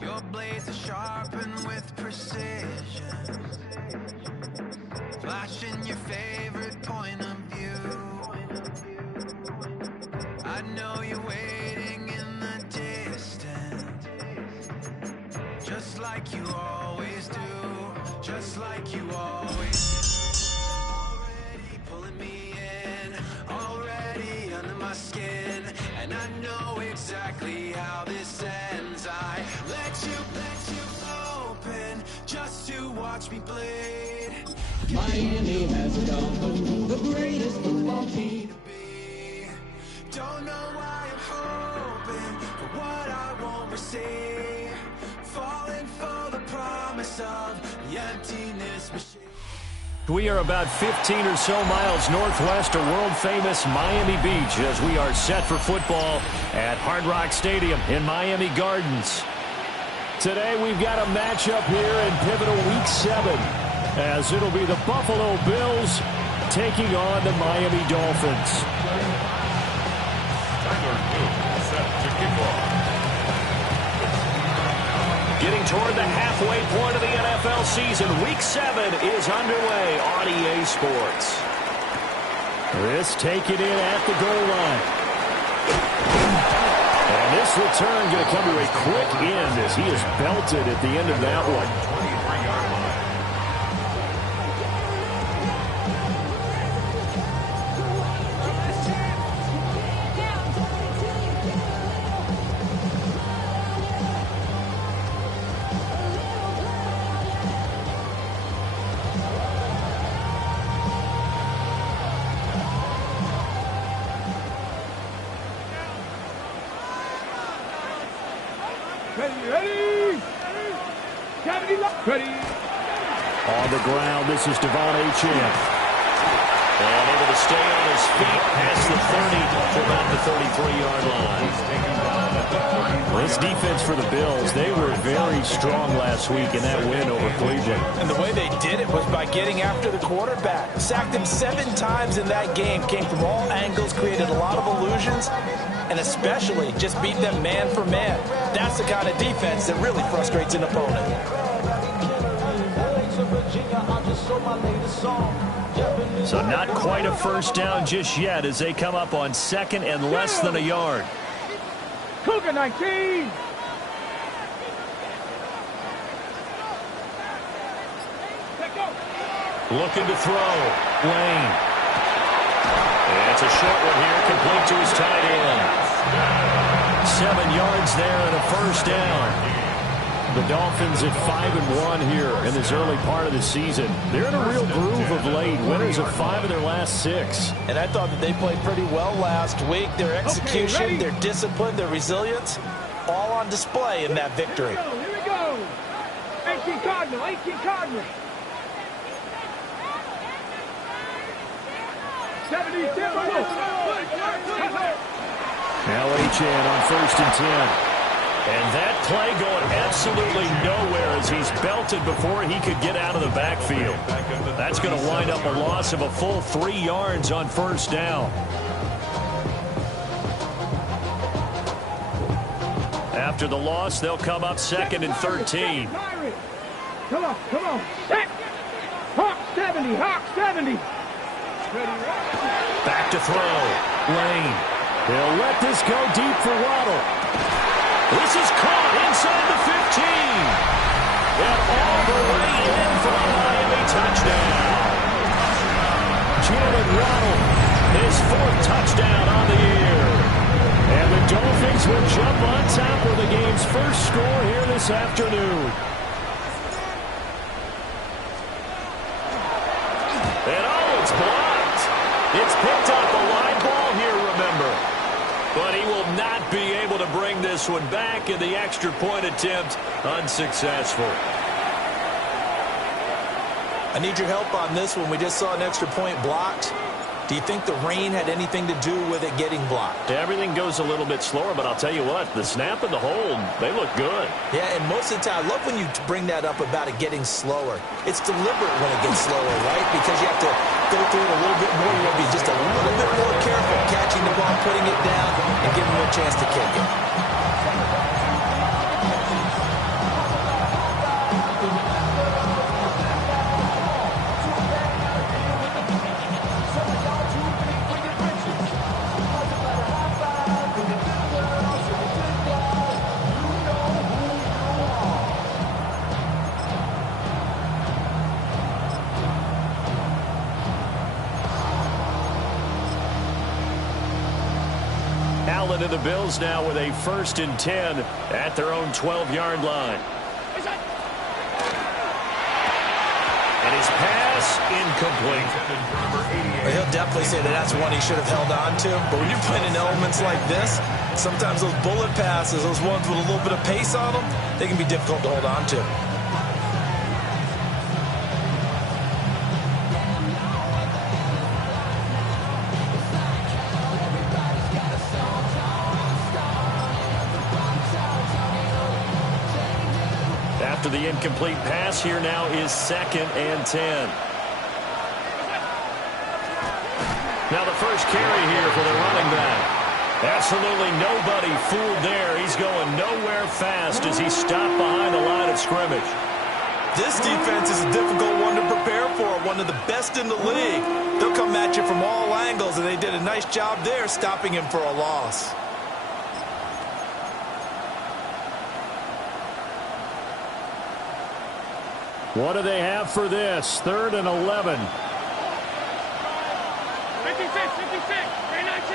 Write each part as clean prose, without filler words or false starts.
Your blades are sharpened with precision, flashing your favorite point of view. I know you're waiting in the distance, just like you always do, just like you always do. Already pulling me in, already under my skin, and I know exactly how this ends. I let you open just to watch me bleed. Miami has it all, the greatest football team. Don't know why I'm hoping for what I won't receive, falling for the promise of the emptiness machine. We are about 15 or so miles northwest of world-famous Miami Beach as we are set for football at Hard Rock Stadium in Miami Gardens. Today we've got a matchup here in pivotal Week 7 as it'll be the Buffalo Bills taking on the Miami Dolphins. Getting toward the halfway point of the NFL season, Week 7 is underway on EA Sports. This taken in at the goal line. And this return going to come to a quick end as he is belted at the end of that one. Ready. On the ground, this is Devon Achane. And able to stay on his feet past the 30 to about the 33-yard line. This defense for the Bills, they were very strong last week in that win over Cleveland. And the way they did it was by getting after the quarterback. Sacked him 7 times in that game. Came from all angles, created a lot of illusions, and especially just beat them man for man. That's the kind of defense that really frustrates an opponent. So not quite a first down just yet as they come up on second and less than a yard. Cougar 19. Looking to throw. Lane. And it's a short one here, complete to his tight end. 7 yards there and a first down. The Dolphins at 5-1 here in this early part of the season. They're in a real groove of late. Winners of 5 of their last 6. And I thought that they played pretty well last week. Their execution, their discipline, their resilience, all on display in that victory. Here we go. 18 Cardinal, 18 Cardinal. 70 Now Achane on 1st and 10. And that play going absolutely nowhere as he's belted before he could get out of the backfield. That's going to wind up a loss of a full 3 yards on first down. After the loss, they'll come up 2nd and 13. Come on, come on. Set. Hawk 70, Hawk 70. Back to throw. Lane. They'll let this go deep for Waddle. This is caught inside the 15. And all the way in for a Miami touchdown. Jalen Waddle, his 4th touchdown on the year. And the Dolphins will jump on top of the game's first score here this afternoon. And it's blocked. It's picked up a live ball here, remember. But he will not be able to bring this one back, in the extra point attempt unsuccessful. I need your help on this one. We just saw an extra point blocked. Do you think the rain had anything to do with it getting blocked? Everything goes a little bit slower, but I'll tell you what, the snap and the hold, they look good. Yeah, and most of the time, I love when you bring that up about it getting slower. It's deliberate when it gets slower, right? Because you have to go through it a little bit more. You want to be just a little bit more careful catching the ball, putting it down, and giving you a chance to kick it. Allen and the Bills now with a 1st and 10 at their own 12-yard line. And his pass incomplete. Well, he'll definitely say that that's one he should have held on to. But when you're playing in elements like this, sometimes those bullet passes, those ones with a little bit of pace on them, they can be difficult to hold on to. After the incomplete pass, here now is 2nd and 10. Now the first carry here for the running back. Absolutely nobody fooled there. He's going nowhere fast as he stopped behind the line of scrimmage. This defense is a difficult one to prepare for, one of the best in the league. They'll come at you from all angles, and they did a nice job there stopping him for a loss. What do they have for this? 3rd and 11. 56, 56, 319.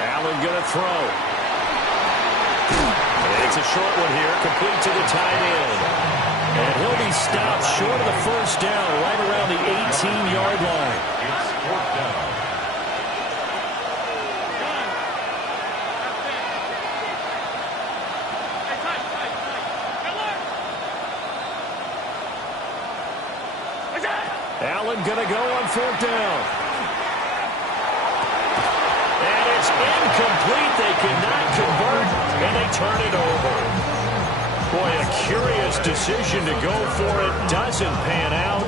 Allen going to throw. And it's a short one here, complete to the tight end. And he'll be stopped short of the 1st down, right around the 18-yard line. It's 4th down. Allen going to go on 4th down. And it's incomplete. They cannot convert, and they turn it over. Boy, a curious decision to go for it. Doesn't pan out.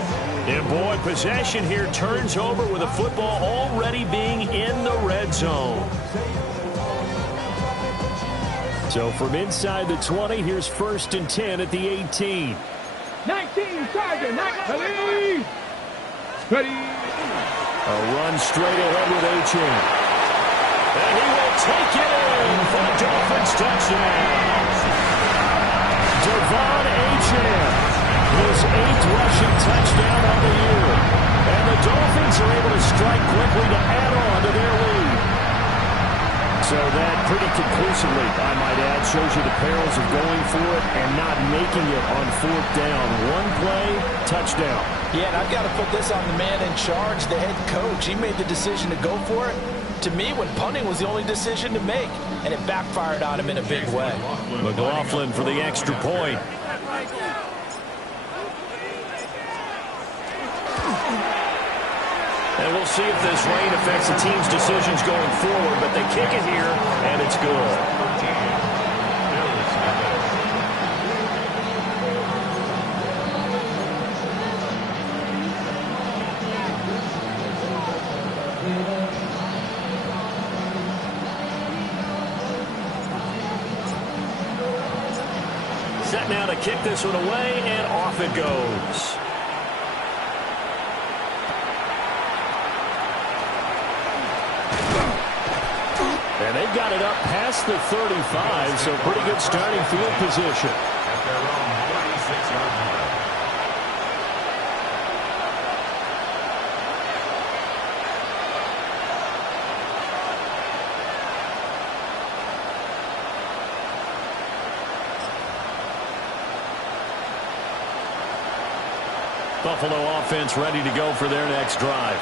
And, boy, possession here turns over with the football already being in the red zone. So from inside the 20, here's 1st and 10 at the 18. 19, Sergeant, 19. Ready. A run straight ahead with Achane. And he will take it in for the Dolphins touchdown. Devon Achane, his 8th rushing touchdown on the year. And the Dolphins are able to strike quickly to add on to their lead. So that pretty conclusively, I might add, shows you the perils of going for it and not making it on 4th down. One play, touchdown. Yeah, and I've got to put this on the man in charge, the head coach. He made the decision to go for it. To me, when punting was the only decision to make, and it backfired on him in a big way. McLaughlin for the extra point. And we'll see if this rain affects the team's decisions going forward, but they kick it here, and it's good. Set now to kick this one away, and off it goes. And they've got it up past the 35, so pretty good starting field position. At their own 46-yard line. Buffalo offense ready to go for their next drive.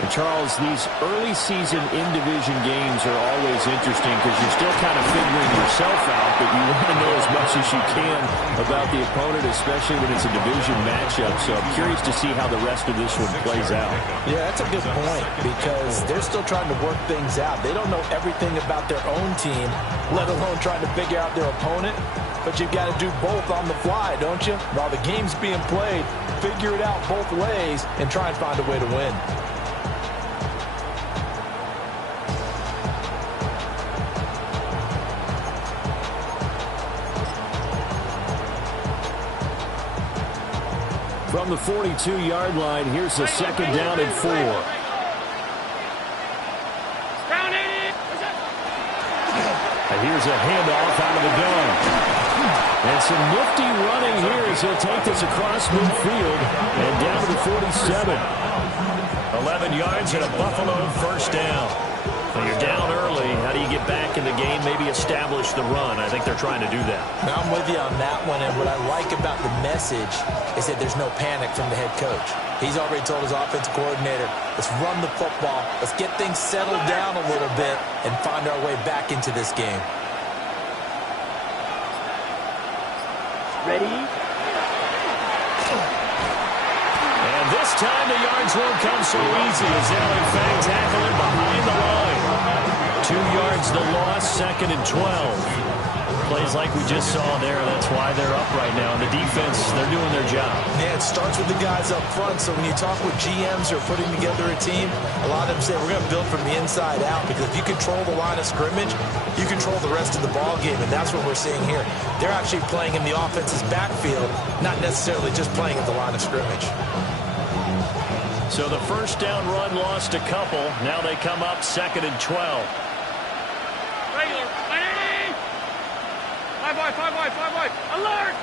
And Charles, these early season in-division games are always interesting because you're still kind of figuring yourself out, but you want to know as much as you can about the opponent, especially when it's a division matchup. So I'm curious to see how the rest of this one plays out. Yeah, that's a good point because they're still trying to work things out. They don't know everything about their own team, let alone trying to figure out their opponent. But you've got to do both on the fly, don't you? While the game's being played, figure it out both ways and try and find a way to win. From the 42-yard line, here's the second down and 4. And here's a handoff out of the gun. And some nifty running here as he'll take this across midfield and down to the 47. 11 yards and a Buffalo first down. When you're down early, how do you get back in the game, maybe establish the run? I think they're trying to do that. Now, I'm with you on that one, and what I like about the message is that there's no panic from the head coach. He's already told his offensive coordinator, let's run the football, let's get things settled down a little bit and find our way back into this game. Ready? And this time the yards won't come so easy as they'll in fact tackle him behind the line. 2 yards the loss, 2nd and 12. Plays like we just saw there. That's why they're up right now. And the defense, they're doing their job. Yeah, it starts with the guys up front. So when you talk with GMs who are putting together a team, a lot of them say we're going to build from the inside out because if you control the line of scrimmage, you control the rest of the ball game, and that's what we're seeing here. They're actually playing in the offense's backfield, not necessarily just playing at the line of scrimmage. So the first down run lost a couple. Now they come up 2nd and 12. Regular. Ready? 5 wide, 5 wide, 5 wide. Alert!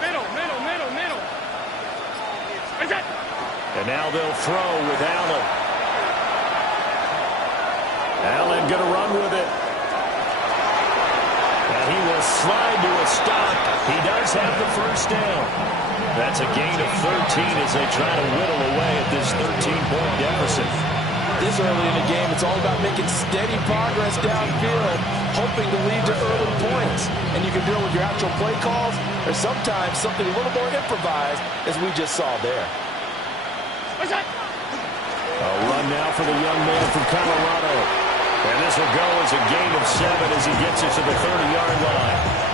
Middle, middle, middle, middle. Where's that? And now they'll throw with Allen. Allen going to run with it. And he will slide to a stop. He does have the first down. That's a gain of 13 as they try to whittle away at this 13-point deficit. This early in the game, it's all about making steady progress downfield, hoping to lead to early points. And you can do it with your actual play calls or sometimes something a little more improvised, as we just saw there. Where's that? A run now for the young man from Colorado. And this will go as a gain of 7 as he gets it to the 30-yard line.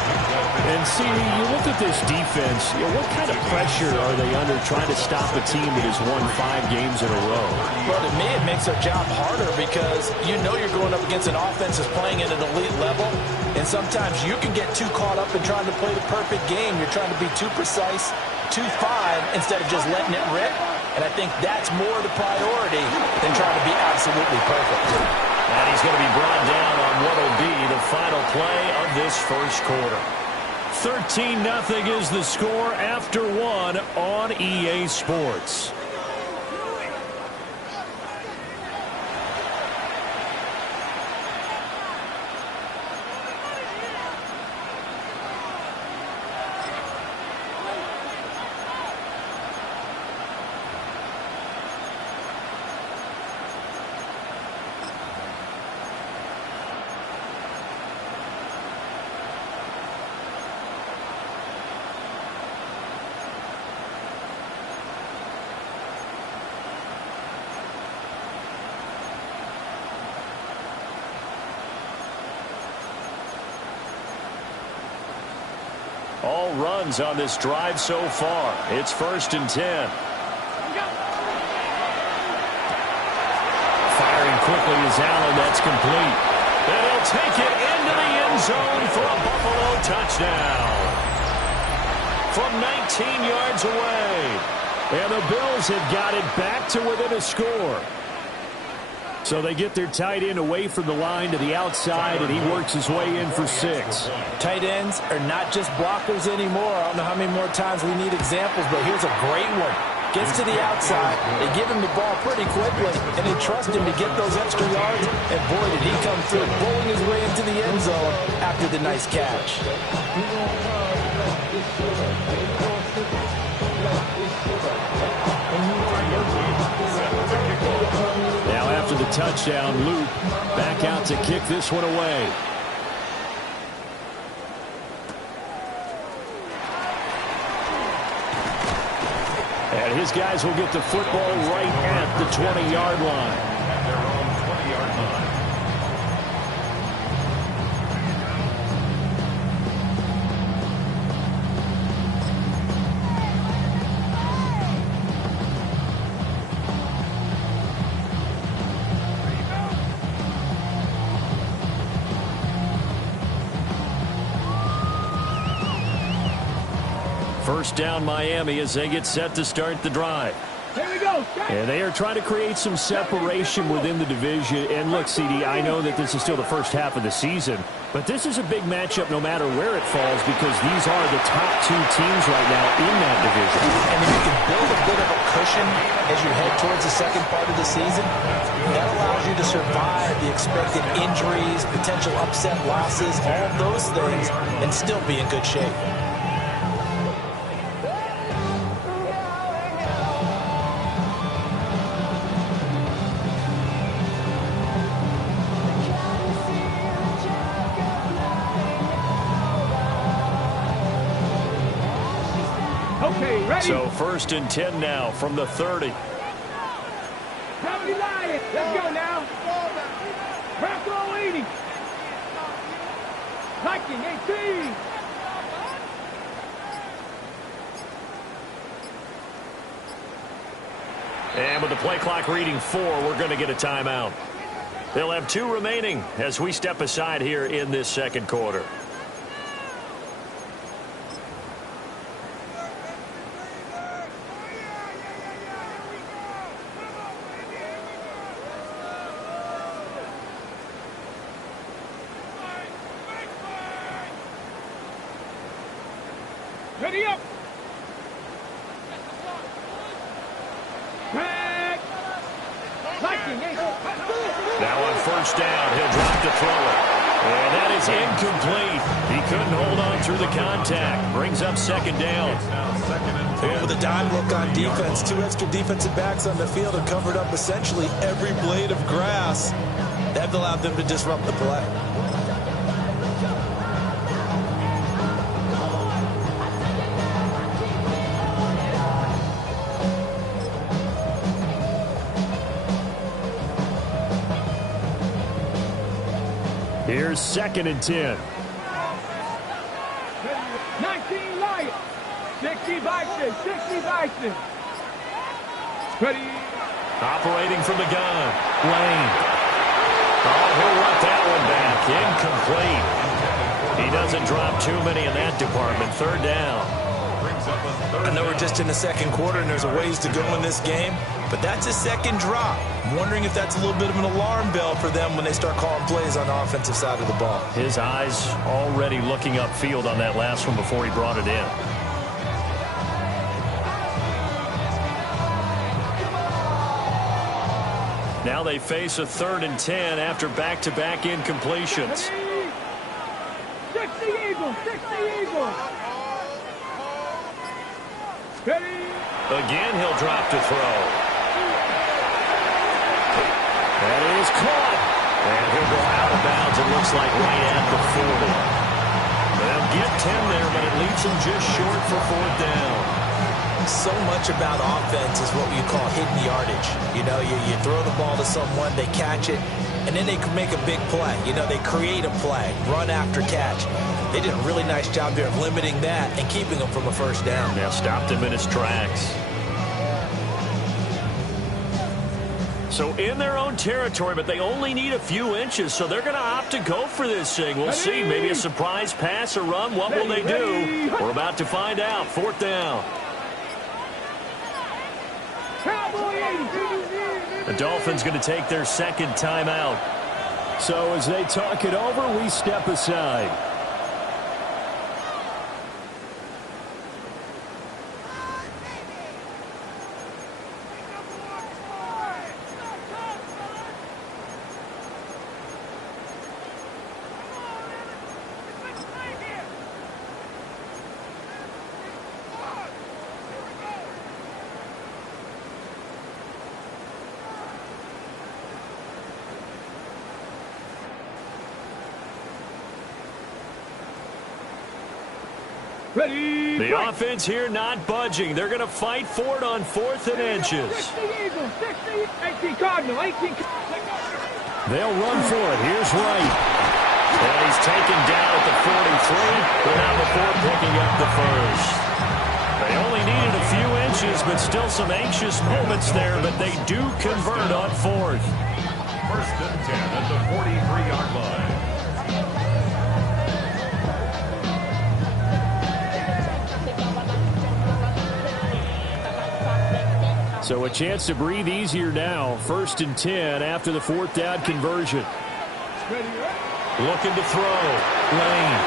And see, you look at this defense, what kind of pressure are they under trying to stop a team that has won 5 games in a row? Well, to me, it makes their job harder because you know you're going up against an offense that's playing at an elite level, and sometimes you can get too caught up in trying to play the perfect game. You're trying to be too precise, too fine, instead of just letting it rip. And I think that's more the priority than trying to be absolutely perfect. And he's going to be brought down on what will be the final play of this first quarter. 13-0 is the score after 1 on EA Sports. All runs on this drive so far. It's 1st and 10. Firing quickly is Allen. That's complete. And he'll take it into the end zone for a Buffalo touchdown. From 19 yards away. And the Bills have got it back to within a score. So they get their tight end away from the line to the outside, and he works his way in for 6. Tight ends are not just blockers anymore. I don't know how many more times we need examples, but here's a great one. Gets to the outside, they give him the ball pretty quickly, and they trust him to get those extra yards, and boy, did he come through, bowling his way into the end zone after the nice catch. after the touchdown. Luke back out to kick this one away. And his guys will get the football right at the 20-yard line. At their own 20-yard line. First down Miami as they get set to start the drive. Here we go. And they are trying to create some separation within the division. And look, CD, I know that this is still the first half of the season, but this is a big matchup no matter where it falls because these are the top two teams right now in that division. And if you can build a bit of a cushion as you head towards the second part of the season, that allows you to survive the expected injuries, potential upset losses, all of those things, and still be in good shape. Okay, ready. So 1st and 10 now from the 30. Heavy Lion. Let's go now. Bronco 80. Viking 18. And with the play clock reading 4, we're going to get a timeout. They'll have 2 remaining as we step aside here in this second quarter. Ready up. Back. Viking 8. Now on 1st down, he'll drop to throw it. And that is incomplete. He couldn't hold on through the contact. Brings up 2nd down. With a dime look on defense, 2 extra defensive backs on the field and covered up essentially every blade of grass. That allowed them to disrupt the play. Here's 2nd and 10. 19 Lions. 60 Bison. 60 Bison. Ready. Operating from the gun. Lane. Oh, he'll let that one back. Incomplete. He doesn't drop too many in that department. 3rd down. I know we're just in the second quarter and there's a ways to go in this game, but that's a second drop. I'm wondering if that's a little bit of an alarm bell for them when they start calling plays on the offensive side of the ball. His eyes already looking upfield on that last one before he brought it in. Now they face a 3rd and 10 after back-to-back incompletions. 60 Eagles. 60 Eagles. Ready. Again, he'll drop to throw. That is caught. And he'll go out of bounds, it looks like right at the 40. They'll get 10 there, but it leaves them just short for 4th down. So much about offense is what you call hidden yardage. You know, you throw the ball to someone, they catch it, and then they can make a big play. You know, they create a play, run after catch. They did a really nice job there of limiting that and keeping him from a 1st down. Now stopped him in his tracks. So in their own territory, but they only need a few inches, so they're going to opt to go for this thing. We'll see. Maybe a surprise pass or run. What will they do? We're about to find out. 4th down. The Dolphins going to take their 2nd timeout. So as they talk it over, we step aside. Ready. The offense here not budging. They're going to fight for it on 4th and inches. 60 Eagles, 60, 18 Cardinal, 18. They'll run for it. Here's Wright. And he's taken down at the 43, but not before picking up the first. They only needed a few inches, but still some anxious moments there, but they do convert on 4th. 1st and 10 at the 43-yard line. So a chance to breathe easier now. 1st and 10 after the 4th down conversion. Looking to throw. Lane.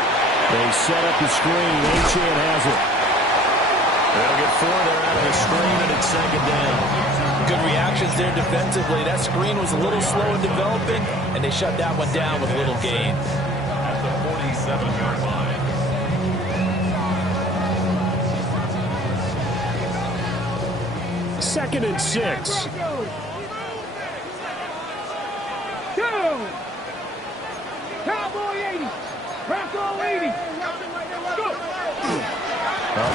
They set up the screen. Achane has it. They'll get 4 there out of the screen, and it's 2nd down. Good reactions there defensively. That screen was a little slow in developing, and they shut that one down with little gain. At the 47-yard line. 2nd and 6. 2. Cowboy 80. Bronco 80. Up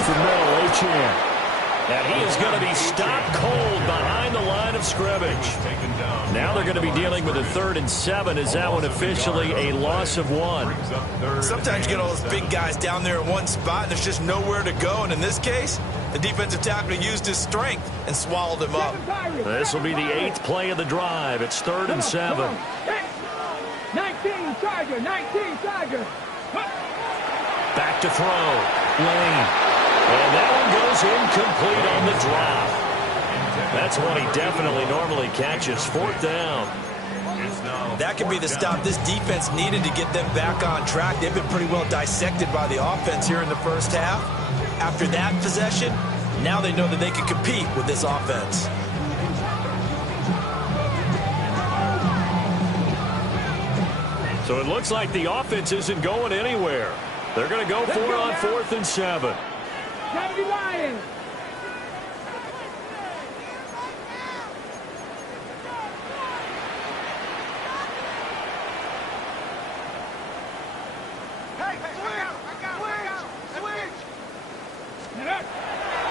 the middle, Achane. And he is going to be stopped cold behind the line of scrimmage. Now they're going to be dealing with a 3rd and 7. Is that one officially a loss of 1? Sometimes you get all those big guys down there in one spot, and there's just nowhere to go. And in this case, the defensive tackle used his strength and swallowed him up. This will be the 8th play of the drive. It's 3rd and 7. 19 Charger, 19 Charger. Back to throw. Lane. And that one goes incomplete on the drop. That's one he definitely normally catches. 4th down. That could be the stop this defense needed to get them back on track. They've been pretty well dissected by the offense here in the first half. After that possession, now they know that they can compete with this offense. So it looks like the offense isn't going anywhere. They're going to go for it on 4th and 7. 70 Lions.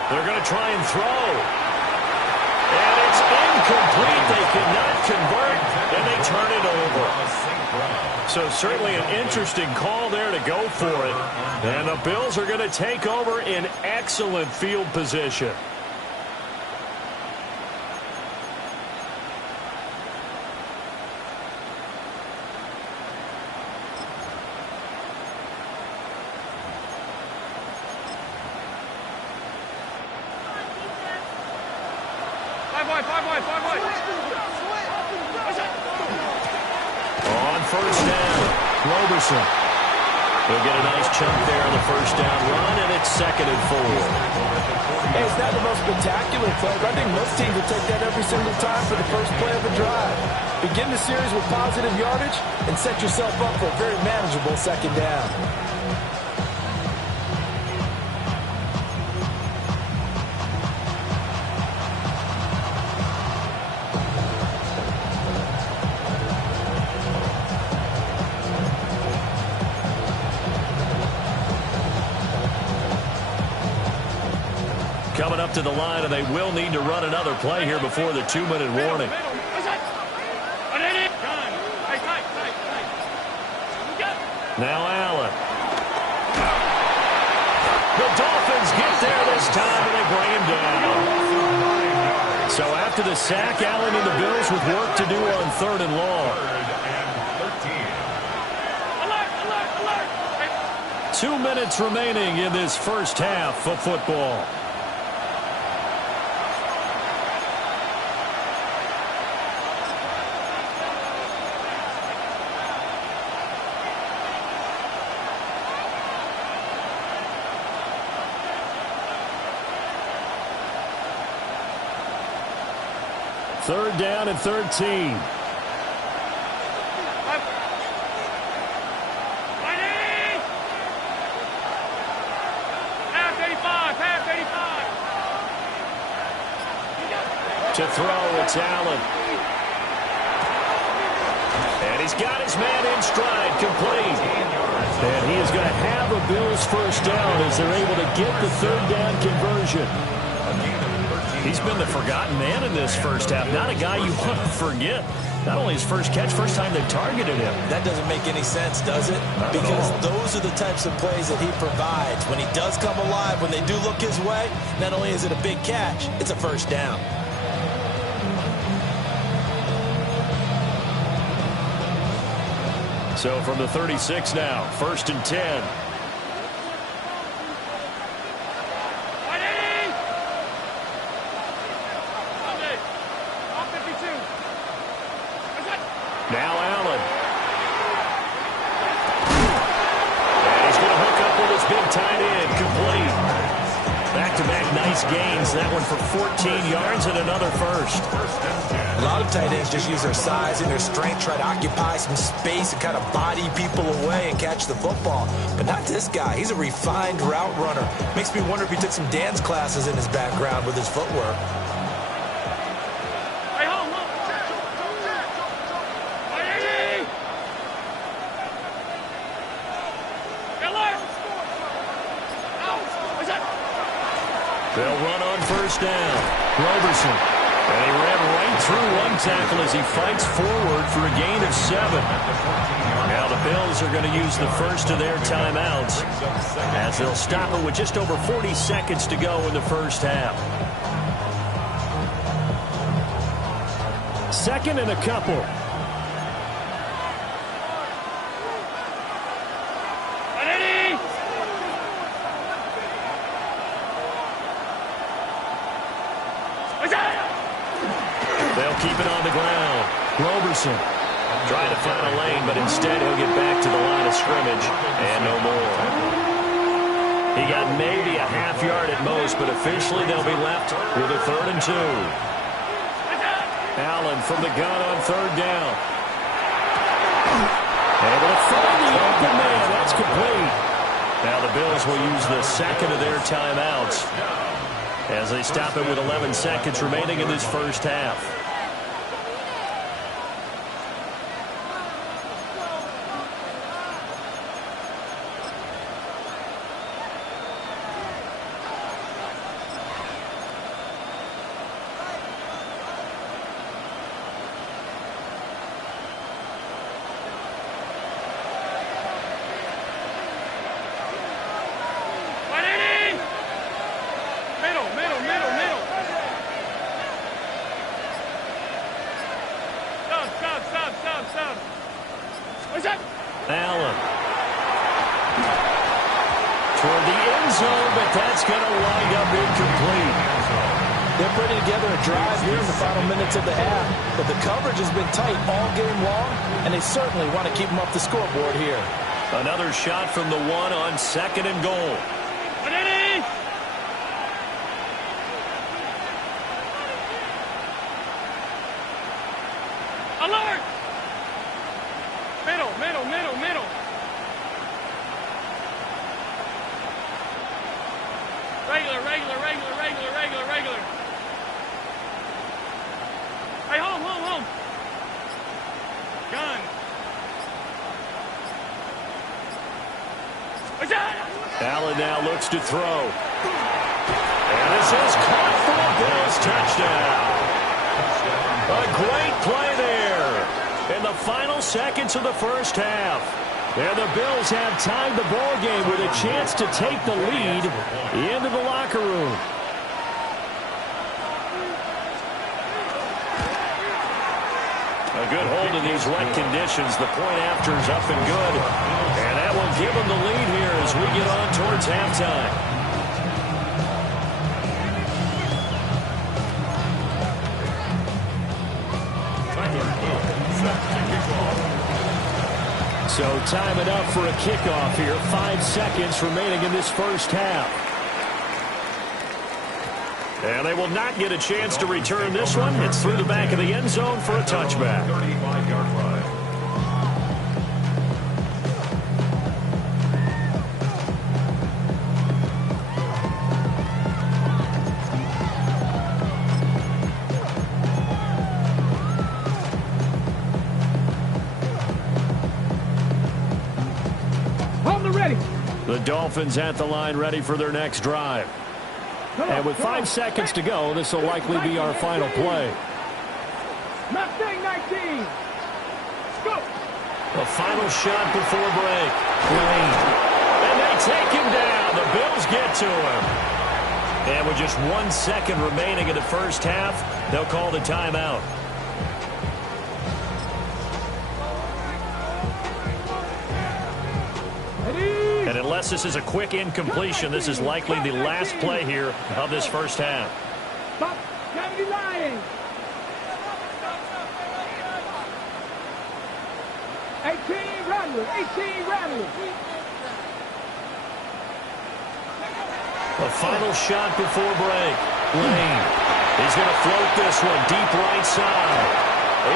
They're going to try and throw. And it's incomplete. They cannot convert, and they turn it over. So certainly an interesting call there to go for it. And the Bills are going to take over in excellent field position. On 1st down, Roberson. He'll get a nice chunk there on the 1st down run, and it's 2nd and 4. Hey, it's not the most spectacular play, but I think most teams will take that every single time for the first play of a drive. Begin the series with positive yardage and set yourself up for a very manageable 2nd down. Coming up to the line, and they will need to run another play here before the 2-minute warning. Now Allen. The Dolphins get there this time, and they bring him down. So after the sack, Allen and the Bills with work to do on 3rd and long. 2 minutes remaining in this first half of football. Third down and 13. To throw, it's Allen. And he's got his man in stride, complete. And he is going to have a Bills first down as they're able to get the third down conversion. He's been the forgotten man in this first half. Not a guy you want to forget. Not only his first catch, first time they've targeted him. That doesn't make any sense, does it? Because those are the types of plays that he provides. When he does come alive, when they do look his way, not only is it a big catch, it's a first down. So from the 36 now, 1st and 10. Now Allen. And he's going to hook up with his big tight end, complete. Back-to-back nice gains. That one for 14 yards and another first. A lot of tight ends just use their size and their strength, try to occupy some space and kind of body people away and catch the football. But not this guy. He's a refined route runner. Makes me wonder if he took some dance classes in his background with his footwork. They'll run on first down. Roberson. And he ran right through one tackle as he fights forward for a gain of 7. Now the Bills are going to use the first of their timeouts as they'll stop it with just over 40 seconds to go in the first half. 2nd and a couple. They'll keep it on the ground. Roberson trying to find a lane, but instead he'll get back to the line of scrimmage and no more. He got maybe a half yard at most, but officially they'll be left with a 3rd and 2. Allen from the gun on 3rd down. Able to find the open man. That's complete. Now the Bills will use the 2nd of their timeouts as they stop it with 11 seconds remaining in this first half. Allen. Toward the end zone, but that's going to wind up incomplete. They're putting together a drive here in the final minutes of the half, but the coverage has been tight all game long, and they certainly want to keep them off the scoreboard here. Another shot from the 1 on 2nd and goal. Alert! Middle. Regular. Hey, home. Gun. Allen now looks to throw. And this is caught for a Bills touchdown. A great play there in the final seconds of the first half. And the Bills have tied the ball game with a chance to take the lead into the locker room. A good hold in these wet conditions. The point after is up and good. And that will give them the lead here as we get on towards halftime. So time it up for a kickoff here. 5 seconds remaining in this first half. And they will not get a chance to return this one. It's through the back of the end zone for a touchback. 35-yard line. The Dolphins at the line ready for their next drive. And with 5 seconds to go, this will likely be our final play. Mustang 19. Go. The final shot before break. Lane. And they take him down. The Bills get to him. And with just 1 second remaining in the first half, they'll call the timeout. And unless this is a quick incompletion, this is likely the last play here of this first half. Stop. Kennedy lying. 18 Ramblers. 18 Ramblers. The final shot before break. Lane. He's going to float this one deep right side.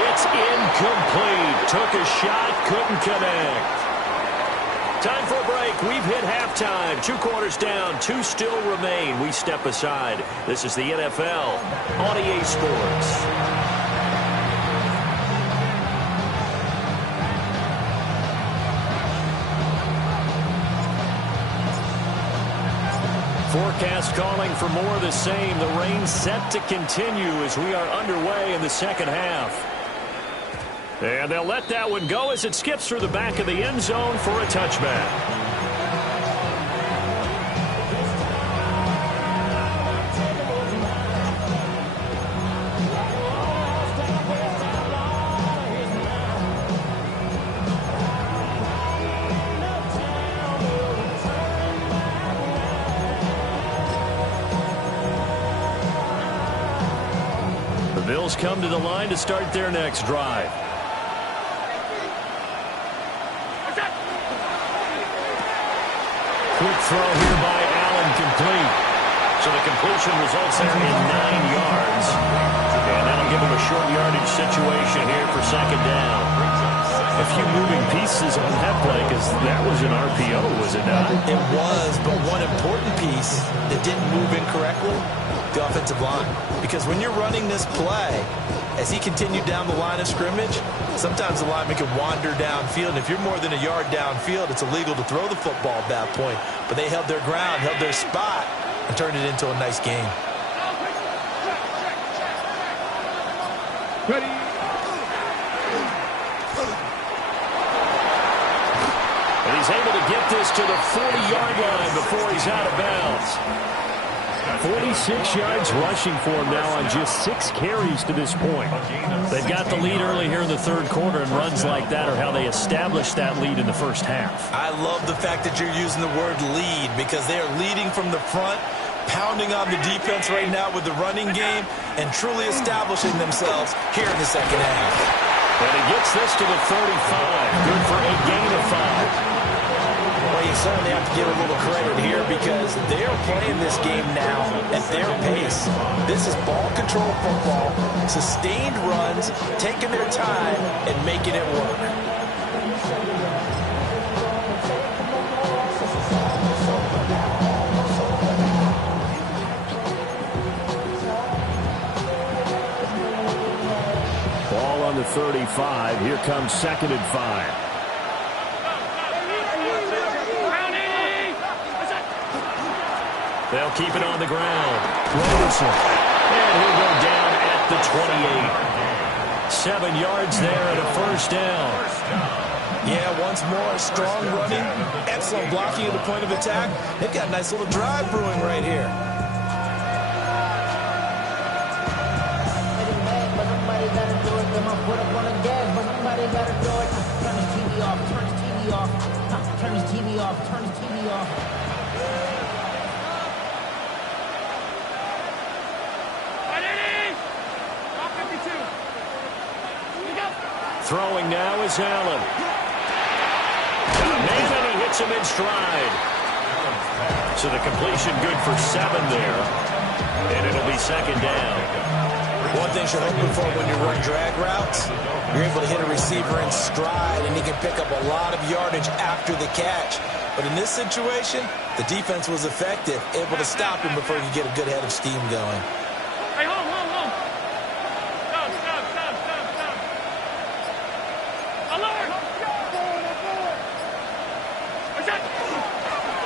It's incomplete. Took a shot, couldn't connect. Time for a break. We've hit halftime. 2 quarters down. 2 still remain. We step aside. This is the NFL on EA Sports. Forecast calling for more of the same. The rain set to continue as we are underway in the second half. And they'll let that one go as it skips through the back of the end zone for a touchback. The Bills come to the line to start their next drive. Quick throw here by Allen, complete. So the completion results there in 9 yards. And that'll give him a short yardage situation here for second down. A few moving pieces on that play because that was an RPO, was it not? It was, but one important piece that didn't move incorrectly, the offensive line. Because when you're running this play, as he continued down the line of scrimmage, sometimes the lineman can wander downfield, and if you're more than a yard downfield, it's illegal to throw the football at that point. But they held their ground, held their spot, and turned it into a nice game. Ready. And he's able to get this to the 40-yard line before he's out of bounds. 46 yards rushing for him now on just 6 carries to this point. They've got the lead early here in the third quarter, and runs like that are how they established that lead in the first half. I love the fact that you're using the word lead because they are leading from the front, pounding on the defense right now with the running game, and truly establishing themselves here in the second half. And he gets this to the 35. Good for a gain of 5. Well, you certainly have to give a little credit here because they're playing this game now at their pace. This is ball control football, sustained runs, taking their time and making it work. Ball on the 35. Here comes 2nd and 5. They'll keep it on the ground. Roberson. And he'll go down at the 28. 7 yards there and a first down. Yeah, once more, strong running, excellent blocking at the point of attack. They've got a nice little drive brewing right here. Somebody gotta do it. Put my foot up on the gas, but somebody gotta do it. Turn his TV off. Turn his TV off. Turn his TV off. Turn his TV off. Throwing now is Allen. Man, and he hits him in stride. So the completion good for 7 there. And it'll be second down. One thing you're looking for when you run drag routes, you're able to hit a receiver in stride, and he can pick up a lot of yardage after the catch. But in this situation, the defense was effective, able to stop him before he could get a good head of steam going. Hey, home. Stop. Alert!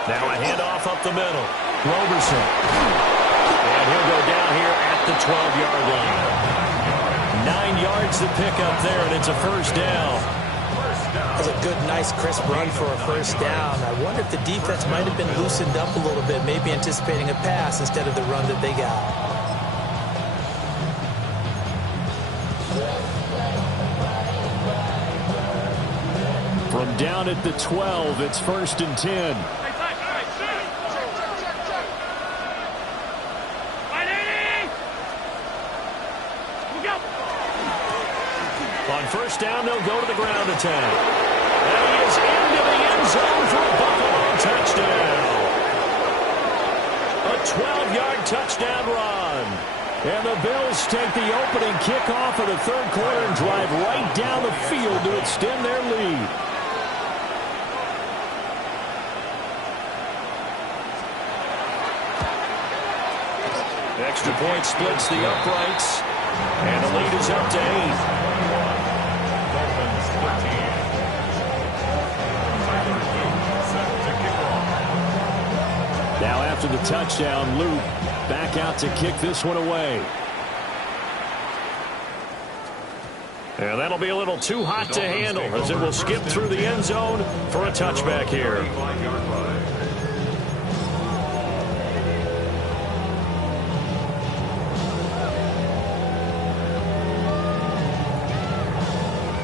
Now a handoff up the middle. Roberson. And he'll go down here at the 12-yard line. 9 yards to pick up there, and it's a first down. That's a good, nice, crisp run for a first down. I wonder if the defense might have been loosened up a little bit, maybe anticipating a pass instead of the run that they got. From down at the 12, it's 1st and 10. On first down, they'll go to the ground attack. And he is into the end zone for a Buffalo touchdown. A 12-yard touchdown run. And the Bills take the opening kickoff of the third quarter and drive right down the field to extend their lead. Extra point splits the uprights. And the lead is up to 8. Now after the touchdown, Luke back out to kick this one away. And that'll be a little too hot to handle as it will skip through the end zone for a touchback here.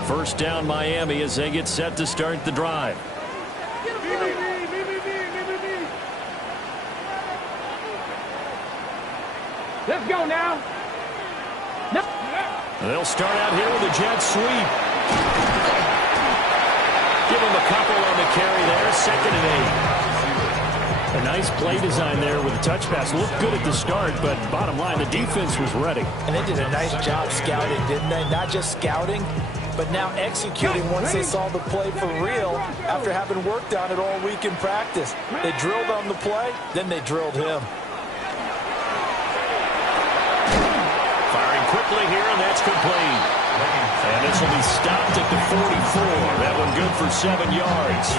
First down Miami as they get set to start the drive. Let's go now. They'll start out here with a jet sweep. Give him a couple on the carry there. 2nd and 8. A nice play design there with a touch pass. Looked good at the start, but bottom line, the defense was ready. And they did a nice job scouting, didn't they? Not just scouting, but now executing once they saw the play for real after having worked on it all week in practice. They drilled on the play, then they drilled him. Firing quickly here, and that's complete. And this will be stopped at the 44. That one good for 7 yards.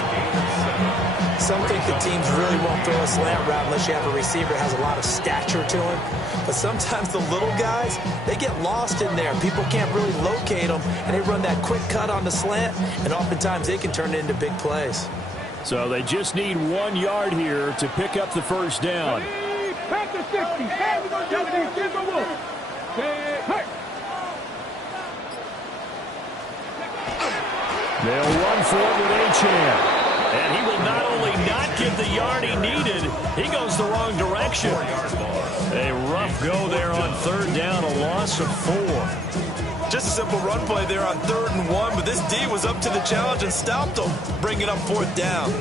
Some think the teams really won't throw a slant route unless you have a receiver that has a lot of stature to him. But sometimes the little guys, they get lost in there. People can't really locate them, and they run that quick cut on the slant, and oftentimes they can turn it into big plays. So they just need 1 yard here to pick up the first down. Back to 60. Hey, we're going to do this. Here's the wolf. Hey. They'll run for it with Achane. And he will not only not get the yard he needed, he goes the wrong direction. A rough go there on 3rd down, a loss of 4. Just a simple run play there on 3rd and 1, but this D was up to the challenge and stopped him, bringing up 4th down.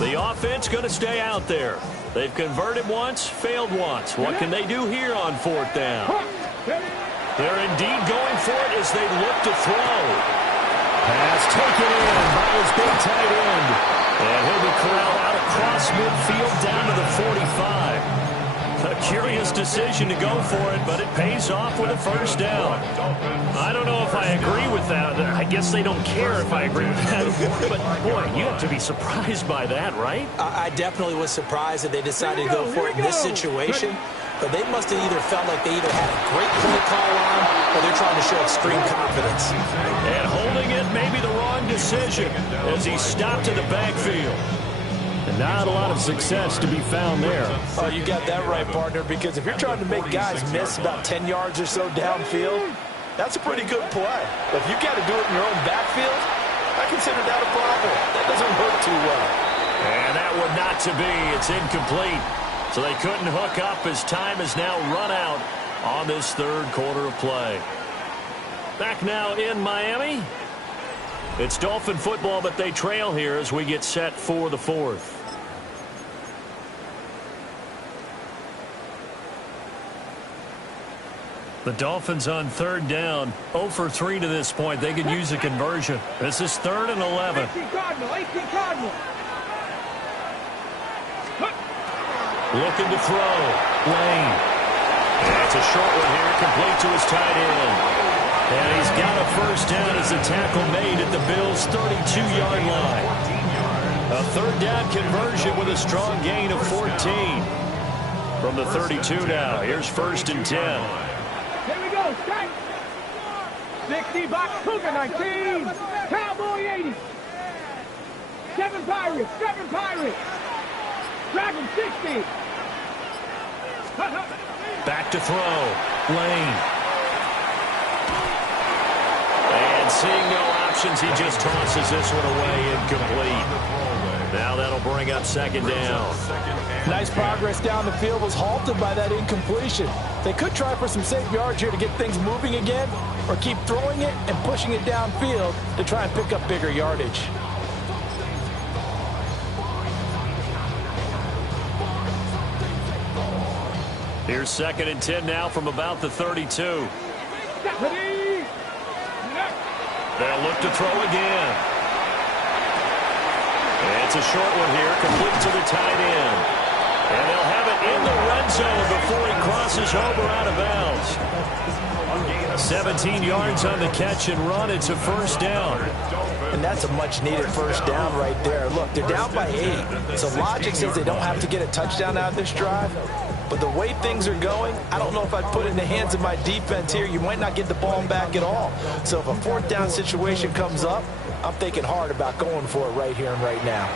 The offense going to stay out there. They've converted once, failed once. What can they do here on 4th down? They're indeed going for it as they look to throw. Pass taken in by his big tight end. And he'll be corralled out across midfield down to the 45. A curious decision to go for it, but it pays off with a first down. I don't know if I agree with that. I guess they don't care if I agree with that. But, boy, you have to be surprised by that, right? I definitely was surprised that they decided to go for it in this situation. But they must have either felt like they either had a great play call on or they're trying to show extreme confidence. And holding it may be the wrong decision as he stopped in the backfield. And not a lot of success to be found there. Oh, you got that right, partner, because if you're trying to make guys miss about 10 yards or so downfield, that's a pretty good play. But if you got to do it in your own backfield, I consider that a problem. That doesn't work too well. And that one not to be. It's incomplete. So they couldn't hook up as time has now run out on this 3rd quarter of play. Back now in Miami. It's Dolphin football, but they trail here as we get set for the 4th. The Dolphins on 3rd down, 0 for 3 to this point. They could use a conversion. This is 3rd and 11. 18 Cardinal. Looking to throw. Lane. That's a short one here, complete to his tight end. And he's got a first down as the tackle made at the Bills' 32-yard line. A third down conversion with a strong gain of 14. From the 32 now, here's 1st and 10. Here we go, strike. 60, box Cougar 19. Cowboy 80. 7 Pirates, 7 Pirates. Dragon 60. Back to throw. Lane. And seeing no options, he just tosses this one away incomplete. Now that'll bring up 2nd down. Nice progress down the field was halted by that incompletion. They could try for some safe yards here to get things moving again, or keep throwing it and pushing it downfield to try and pick up bigger yardage. Here's 2nd and 10 now from about the 32. They'll look to throw again. It's a short one here, complete to the tight end. And they'll have it in the red zone before he crosses over out of bounds. 17 yards on the catch and run. It's a first down. And that's a much-needed first down right there. Look, they're down by 8. So logic says they don't have to get a touchdown out of this drive. But the way things are going, I don't know if I'd put it in the hands of my defense here. You might not get the ball back at all. So if a 4th down situation comes up, I'm thinking hard about going for it right here and right now.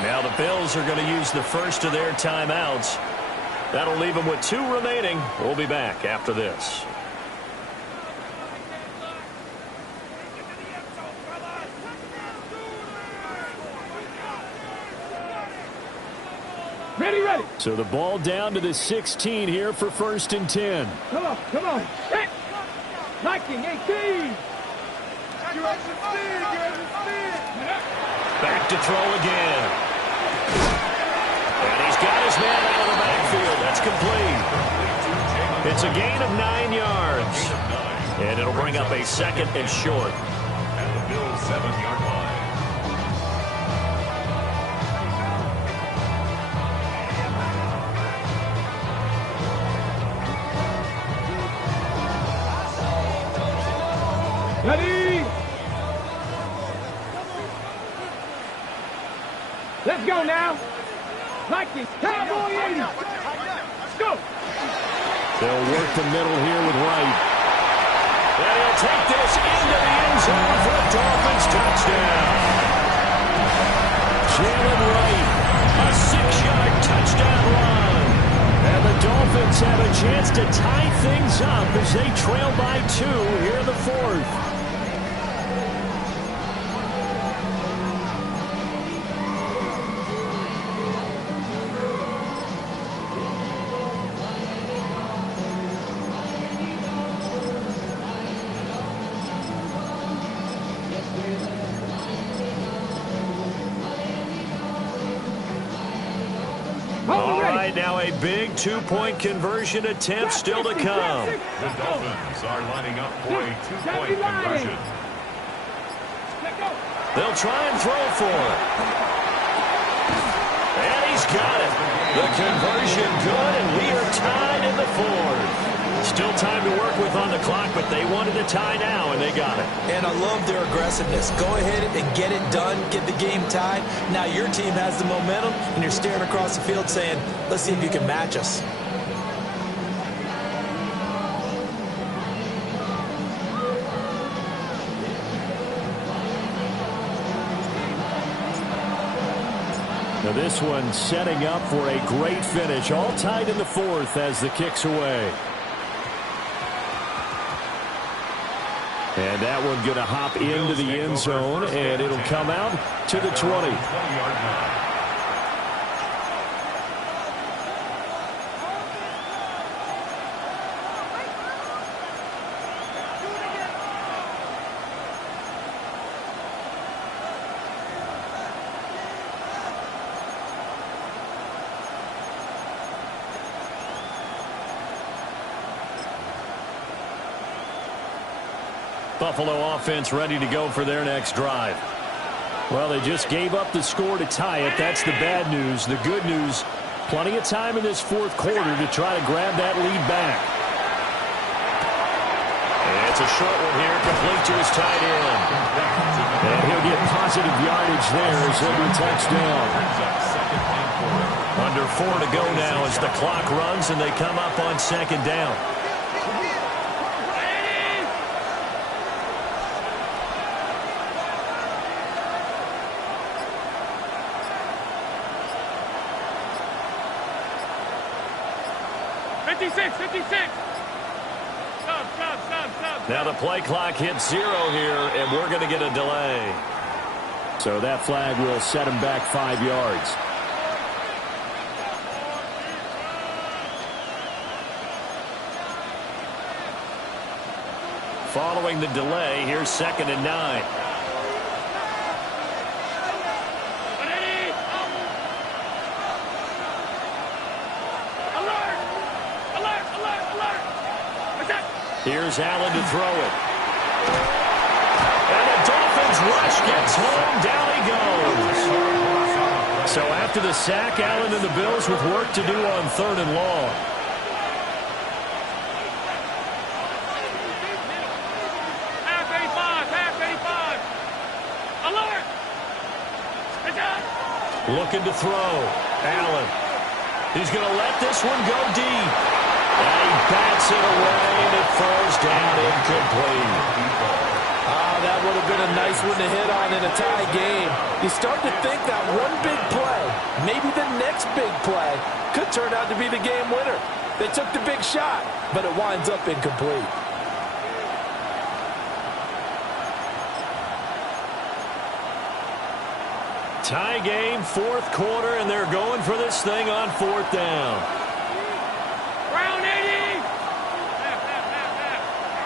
Now the Bills are going to use the first of their timeouts. That'll leave them with 2 remaining. We'll be back after this. Ready, ready. So the ball down to the 16 here for 1st and 10. Come on, come on. Hit. Viking 18. Back to throw again. And he's got his man out of the backfield. That's complete. It's a gain of 9 yards. And it'll bring up a 2nd and short. At the Bills' 7-yard line. Ready. Let's go now. Viking, Cowboy 80. Let's go. They'll work the middle here with Wright. And he'll take this into the end zone for a Dolphins touchdown. Jalen Wright, a 6-yard touchdown run. And the Dolphins have a chance to tie things up as they trail by 2 here in the 4th. All right, now a big 2-point conversion attempt still to come. The Dolphins are lining up for a 2-point conversion. They'll try and throw for it. And he's got it. The conversion good, and we are tied in the 4th. Still time to work with on the clock, but they wanted to tie now, and they got it. And I love their aggressiveness. Go ahead and get it done, get the game tied. Now your team has the momentum, and you're staring across the field saying, let's see if you can match us. Now this one setting up for a great finish. All tied in the 4th as the kick's away. And that one going to hop into the end zone, and it'll come out to the 20. 20-yard line. Buffalo offense ready to go for their next drive. Well, they just gave up the score to tie it. That's the bad news. The good news, plenty of time in this 4th quarter to try to grab that lead back. It's It's a short one here, complete to his tight end. And he'll get positive yardage there as every touchdown. Under 4 to go now as the clock runs and they come up on second down. Now the play clock hits 0 here, and we're going to get a delay. So that flag will set him back 5 yards. Following the delay, here's 2nd and 9. Here's Allen to throw it. And the Dolphins rush gets home. Down he goes. So after the sack, Allen and the Bills with work to do on 3rd and long. Half 85. Alert! Looking to throw. Allen. He's going to let this one go deep. And he bats it away, and it falls down incomplete. That would have been a nice one to hit on in a tie game. You start to think that one big play, maybe the next big play, could turn out to be the game winner. They took the big shot, but it winds up incomplete. Tie game, 4th quarter, and they're going for this thing on 4th down. Round 80!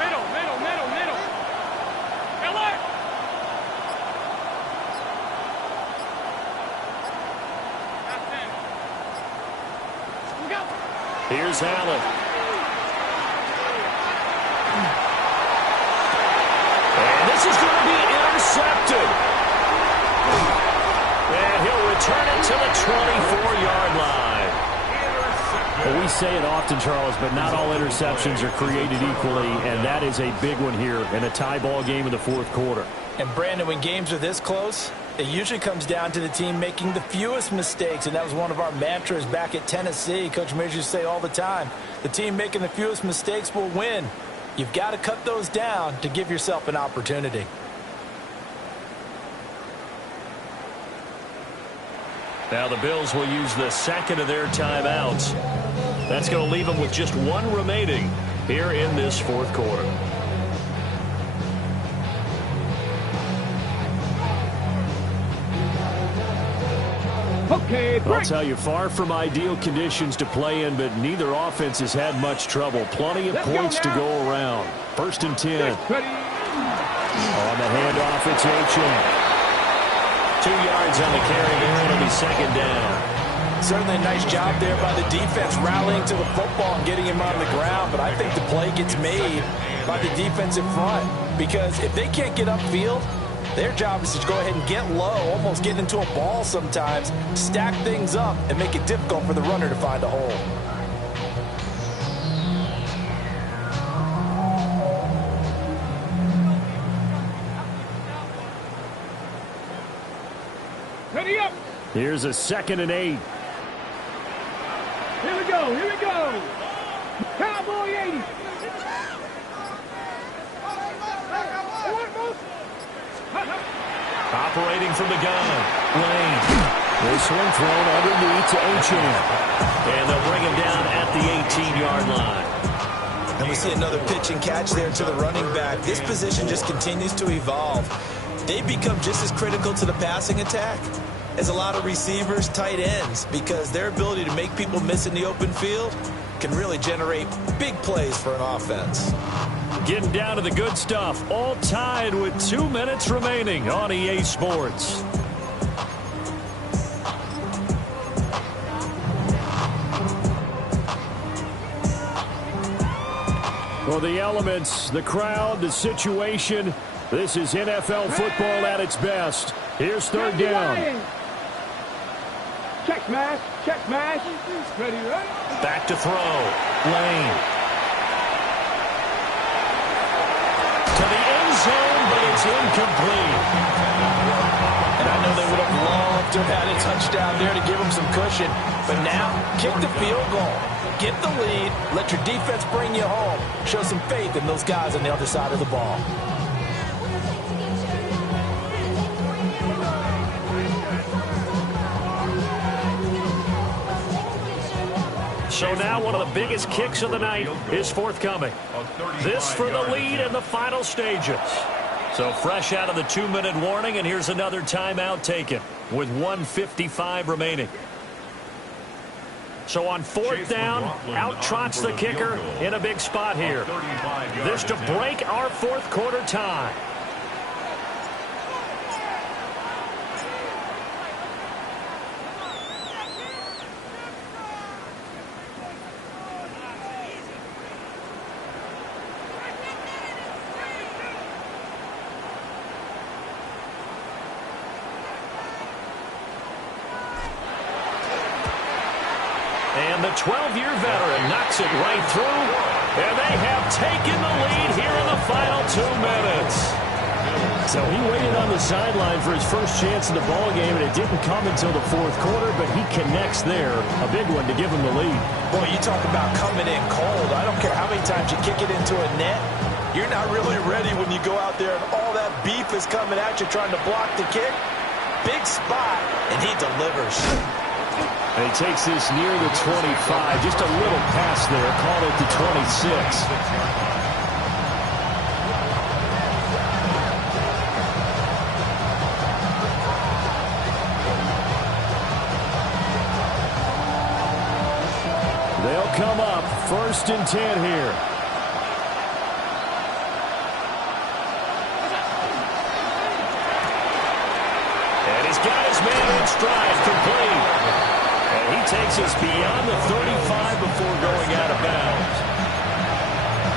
Middle. Alert! Here's Allen. And this is going to be intercepted. And he'll return it to the 24-yard line. Well, we say it often, Charles, but not all interceptions are created equally, and that is a big one here in a tie ball game in the 4th quarter. And, Brandon, when games are this close, it usually comes down to the team making the fewest mistakes, and that was one of our mantras back at Tennessee. Coach Mears used to say all the time, the team making the fewest mistakes will win. You've got to cut those down to give yourself an opportunity. Now the Bills will use the 2nd of their timeouts. That's going to leave them with just 1 remaining here in this 4th quarter. Okay, I'll tell you, far from ideal conditions to play in, but neither offense has had much trouble. Plenty of points to go around. 1st and 10. On the handoff, it's Achane. 2 yards on the carry there. It'll be 2nd down. Certainly a nice job there by the defense rallying to the football and getting him on the ground, but I think the play gets made by the defensive front because if they can't get upfield, their job is to go ahead and get low, almost get into a ball sometimes, stack things up, and make it difficult for the runner to find a hole. Ready up! Here's a 2nd and 8. Here we go! Cowboy 80! Operating from the gun, Lane. This one thrown underneath to Achane. And they'll bring him down at the 18-yard line. And we see another pitch and catch there to the running back. This position just continues to evolve. They become just as critical to the passing attack as a lot of receivers, tight ends, because their ability to make people miss in the open field can really generate big plays for an offense. Getting down to the good stuff, all tied with 2 minutes remaining on EA Sports. Well, the elements, the crowd, the situation, this is NFL football at its best. Here's 3rd down. Check smash. Ready, right? Back to throw. Lane. to the end zone, but it's incomplete. And I know they would have loved to have had a touchdown there to give them some cushion. But now, kick the field goal. Get the lead. Let your defense bring you home. Show some faith in those guys on the other side of the ball. So now one of the biggest kicks of the night is forthcoming. This for the lead in the final stages. So fresh out of the 2-minute warning, and here's another timeout taken with 1:55 remaining. So on fourth down, out trots the kicker in a big spot here. This to break our fourth quarter tie. And the 12-year veteran knocks it right through. And they have taken the lead here in the final 2 minutes. So he waited on the sideline for his first chance in the ballgame, and it didn't come until the fourth quarter, but he connects there. A big one to give him the lead. Boy, you talk about coming in cold. I don't care how many times you kick it into a net. You're not really ready when you go out there and all that beef is coming at you trying to block the kick. Big spot, and he delivers. And he takes this near the 25. Just a little pass there. Called it the 26. They'll come up 1st and 10 here. And he's got his man in stride, complete. And he takes us beyond the 35 before going out of bounds.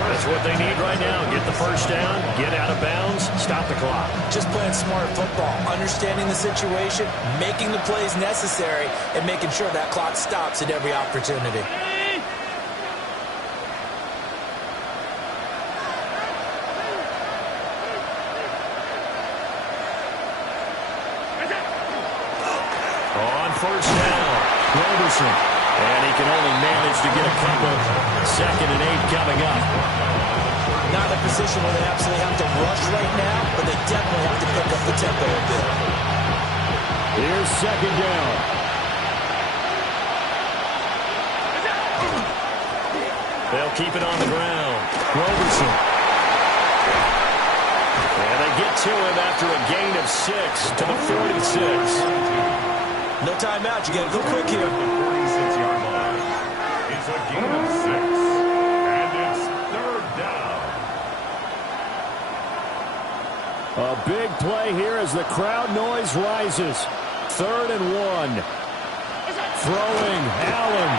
That's what they need right now. Get the first down, get out of bounds, stop the clock. Just playing smart football, understanding the situation, making the plays necessary, and making sure that clock stops at every opportunity. On first down, Roberson. And he can only manage to get a couple. 2nd and 8 coming up. Not a position where they absolutely have to rush right now, but they definitely have to pick up the tempo a bit. Here's 2nd down. They'll keep it on the ground. Roberson. And they get to him after a gain of 6 to the 46. No timeout. You got to go quick here. The 46-yard line. It's a gain of 6, and it's 3rd down. A big play here as the crowd noise rises. 3rd and 1. Throwing, Allen.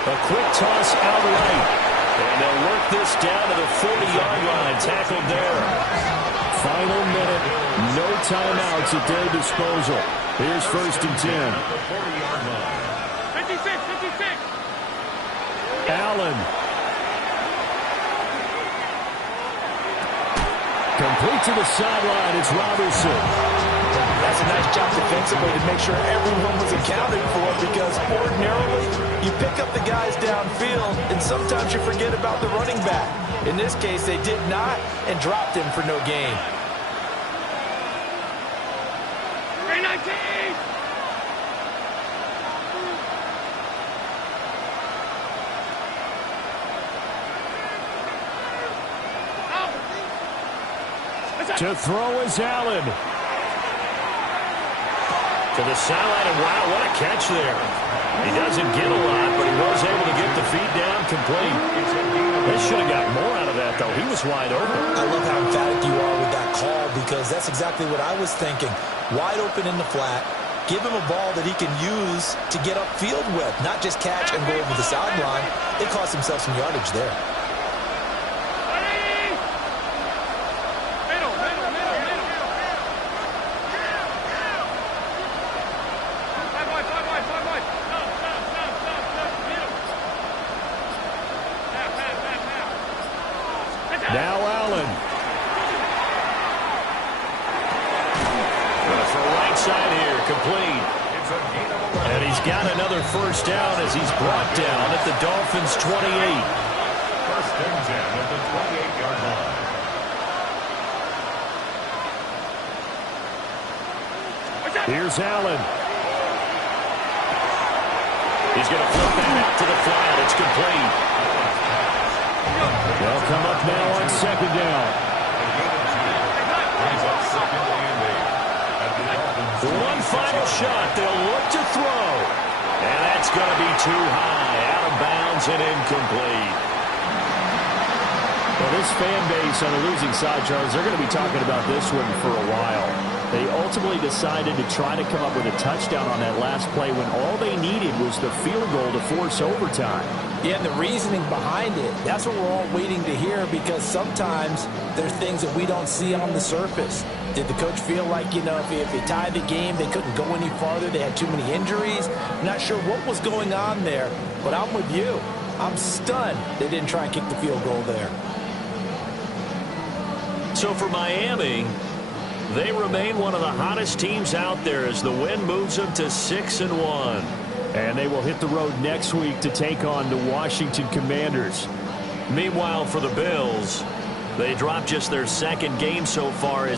A quick toss out right. And they'll work this down to the 40-yard line. Tackled there. Final minute. No timeouts at their disposal. Here's 1st and 10. 56. Allen. Complete to the sideline. It's Robertson. That's a nice job defensively to make sure everyone was accounted for, because ordinarily you pick up the guys downfield and sometimes you forget about the running back. In this case, they did not and dropped him for no gain. 319. To throw is Allen. To the sideline, and wow, what a catch there. He doesn't get a lot, but he was able to get the feet down complete. They should have got more out of that, though. He was wide open. I love how emphatic you are with that call, because that's exactly what I was thinking. Wide open in the flat. Give him a ball that he can use to get upfield with, not just catch and go over the sideline. They cost themselves some yardage there. Now Allen. outside here, complete. And he's got another first down as he's brought down at the Dolphins' 28. First and 10 at the 28-yard line. Here's Allen. He's going to flip that out to the flat. It's complete. They'll come up now on second down. One final shot. They'll look to throw. And that's going to be too high. Out of bounds and incomplete. Well, this fan base on the losing side, Charles, they're going to be talking about this one for a while. They ultimately decided to try to come up with a touchdown on that last play when all they needed was the field goal to force overtime. Yeah, and the reasoning behind it, that's what we're all waiting to hear, because sometimes there's things that we don't see on the surface. Did the coach feel like, if they tied the game, they couldn't go any farther, they had too many injuries? I'm not sure what was going on there, but I'm with you. I'm stunned they didn't try and kick the field goal there. So for Miami, they remain one of the hottest teams out there as the win moves them to 6-1. And they will hit the road next week to take on the Washington Commanders. Meanwhile, for the Bills, they dropped just their second game so far as